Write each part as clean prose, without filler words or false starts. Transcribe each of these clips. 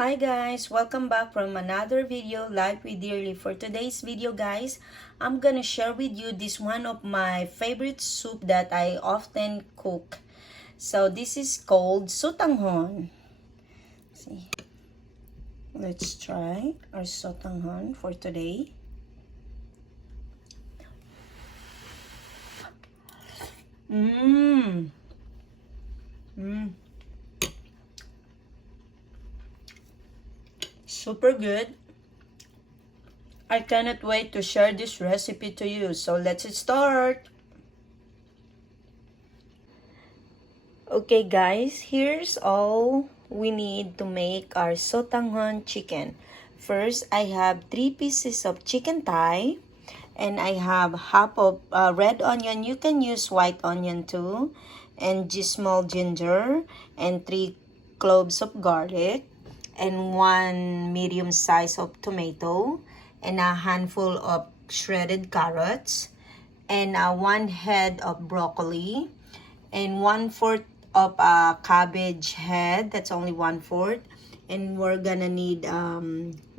Hi guys, welcome back from another video live with Dearly. For today's video guys, I'm gonna share with you this one of my favorite soup that I often cook. So this is called Sotanghon. See, let's try our Sotanghon for today. Mmm. Super good. I cannot wait to share this recipe to you. So let's start. Okay guys, here's all we need to make our Sotanghon chicken. First, I have 3 pieces of chicken thigh. And I have half of red onion. You can use white onion too. And just small ginger. And 3 cloves of garlic. And 1 medium size of tomato. And a handful of shredded carrots. And 1 head of broccoli. And 1/4 of a cabbage head. That's only 1/4. And we're gonna need,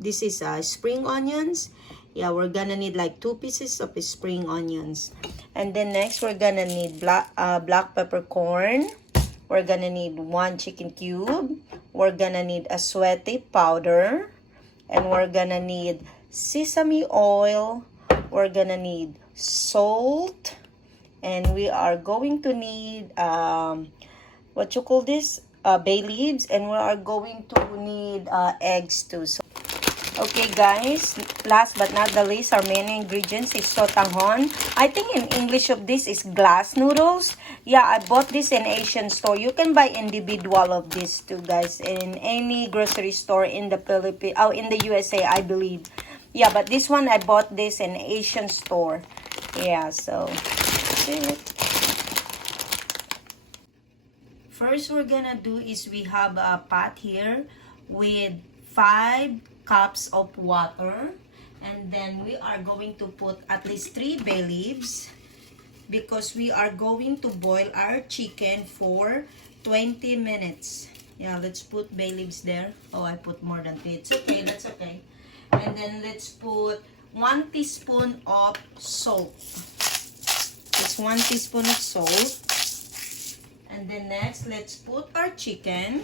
this is spring onions. Yeah, we're gonna need like 2 pieces of spring onions. And then next, we're gonna need black peppercorn. We're gonna need 1 chicken cube. We're gonna need a sweaty powder. And we're gonna need sesame oil. We're gonna need salt. And we are going to need, what you call this? Bay leaves. And we are going to need eggs too. So, okay guys, last but not the least, our main ingredients is Sotanghon. I think in English of this is glass noodles. Yeah, I bought this in Asian store. You can buy individual of this too guys in any grocery store in the Philippines, in the USA I believe. Yeah, but this one I bought this in Asian store. Yeah, so that's it. First we're gonna do is we have a pot here with 5 cups of water, and then we are going to put at least 3 bay leaves because we are going to boil our chicken for 20 minutes. Yeah, let's put bay leaves there. Oh, I put more than 3. It's okay, that's okay. And then let's put 1 teaspoon of salt. It's 1 teaspoon of salt. And then next, let's put our chicken.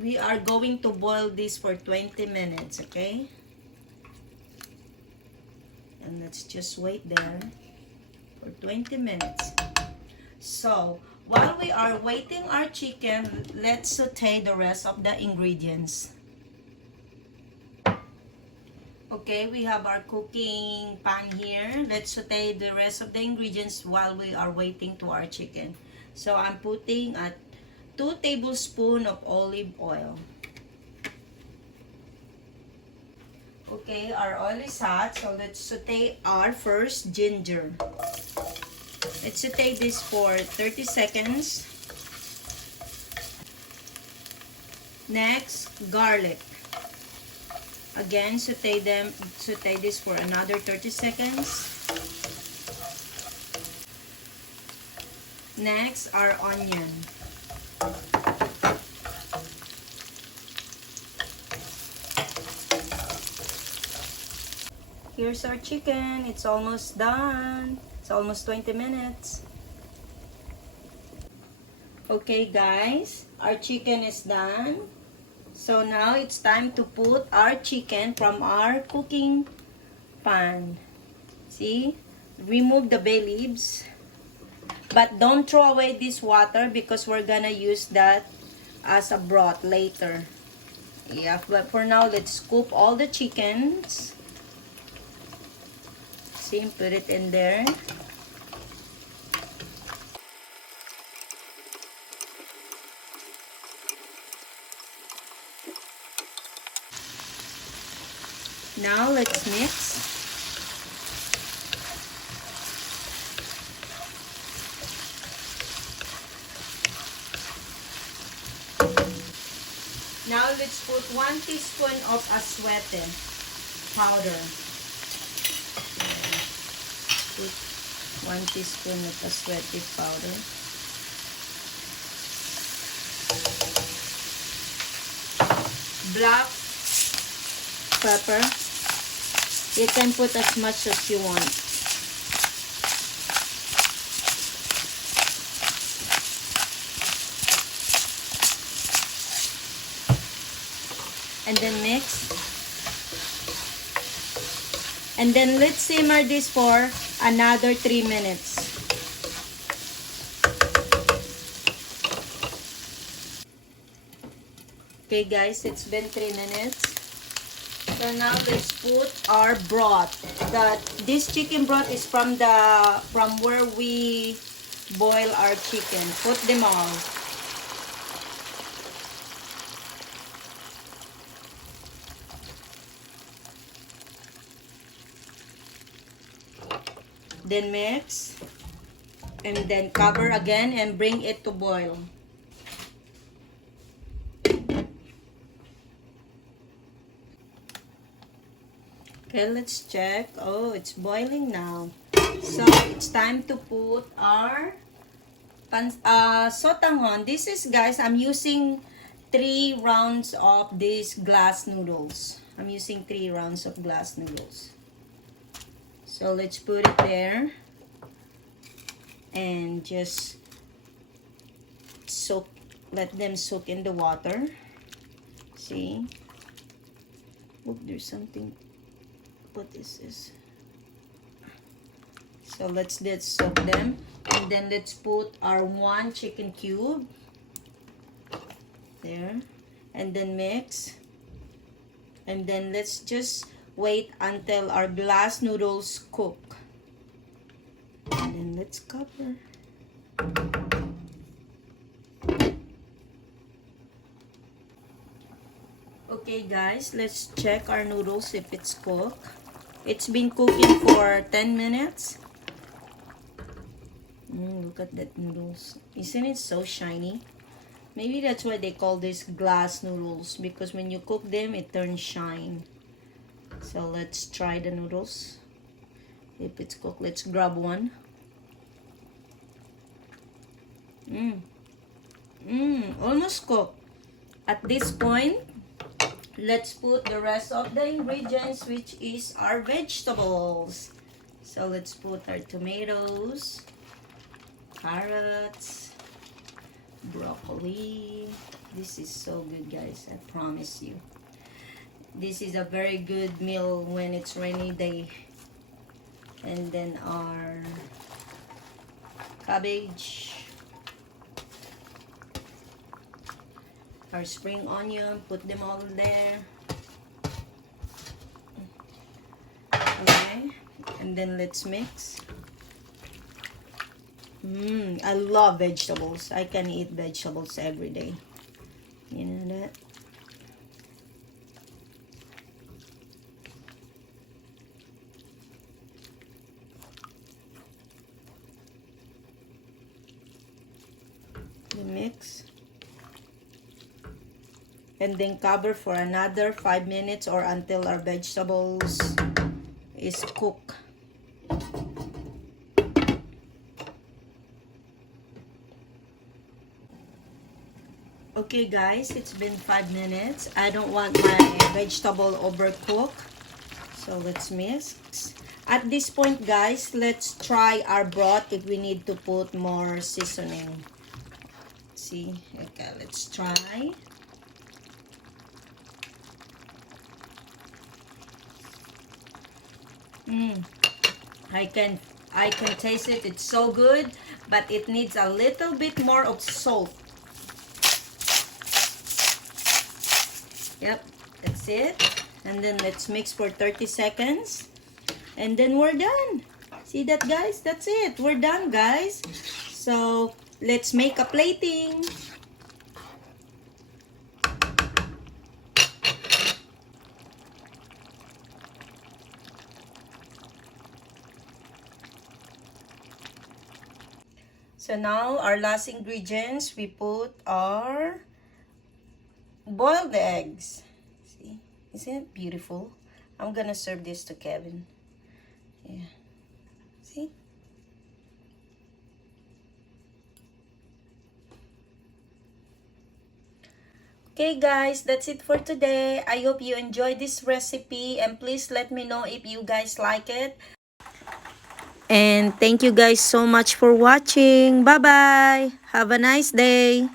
We are going to boil this for 20 minutes, okay? And let's just wait there for 20 minutes. So, while we are waiting our chicken, let's saute the rest of the ingredients. Okay, we have our cooking pan here. Let's saute the rest of the ingredients while we are waiting to our chicken. So, I'm putting 2 tablespoons of olive oil. Okay, our oil is hot, so let's saute our first ginger. Let's saute this for 30 seconds. Next, garlic. Again, saute this for another 30 seconds. Next, our onion. Here's our chicken. It's almost done. It's almost 20 minutes. Okay guys, our chicken is done. So now it's time to put our chicken from our cooking pan. See? Remove the bay leaves. But don't throw away this water because we're gonna use that as a broth later. Yeah, but for now, let's scoop all the chickens. See, put it in there. Now let's mix. Now let's put 1 teaspoon of aswete powder. Put 1 teaspoon of aswete powder. black pepper. You can put as much as you want. And then mix. And then let's simmer this for another 3 minutes. Okay guys, it's been 3 minutes. So now let's put our broth. This chicken broth is from where we boil our chicken. Put them all. Then mix. And then cover again and bring it to boil. Okay, let's check. Oh, it's boiling now. So, it's time to put our Sotanghon. This is, guys, I'm using 3 rounds of these glass noodles. I'm using 3 rounds of glass noodles. So, let's put it there. And just let them soak in the water. See? Oh, there's something. What is this? So let's soak them, and then let's put our 1 chicken cube there, and then mix, and then let's just wait until our glass noodles cook, and then let's cover. Okay guys, let's check our noodles if it's cooked. It's been cooking for 10 minutes. Look at that noodles. Isn't it so shiny? Maybe that's why they call this glass noodles, because when you cook them, it turns shine. So let's try the noodles. If it's cooked, let's grab one. Almost cooked. At this point, let's put the rest of the ingredients, which is our vegetables. So let's put our tomatoes, carrots, broccoli. This is so good, guys, I promise you. This is a very good meal when it's rainy day. And then our cabbage, our spring onion, put them all there. Okay, and then let's mix. I love vegetables. I can eat vegetables every day. You know that? The mix. And then cover for another 5 minutes or until our vegetables is cooked. Okay guys, it's been 5 minutes. I don't want my vegetable overcooked. So let's mix. At this point guys, let's try our broth if we need to put more seasoning. See? Okay, let's try. I can taste it. It's so good, but it needs a little bit more of salt. Yep, that's it. And then let's mix for 30 seconds. And then we're done. See that, guys? That's it. We're done, guys. So, let's make a plating. So now, our last ingredients, we put our boiled eggs. See? Isn't it beautiful? I'm gonna serve this to Kevin. Yeah. See? Okay guys, that's it for today. I hope you enjoyed this recipe and please let me know if you guys like it. And thank you guys so much for watching. Bye-bye. Have a nice day.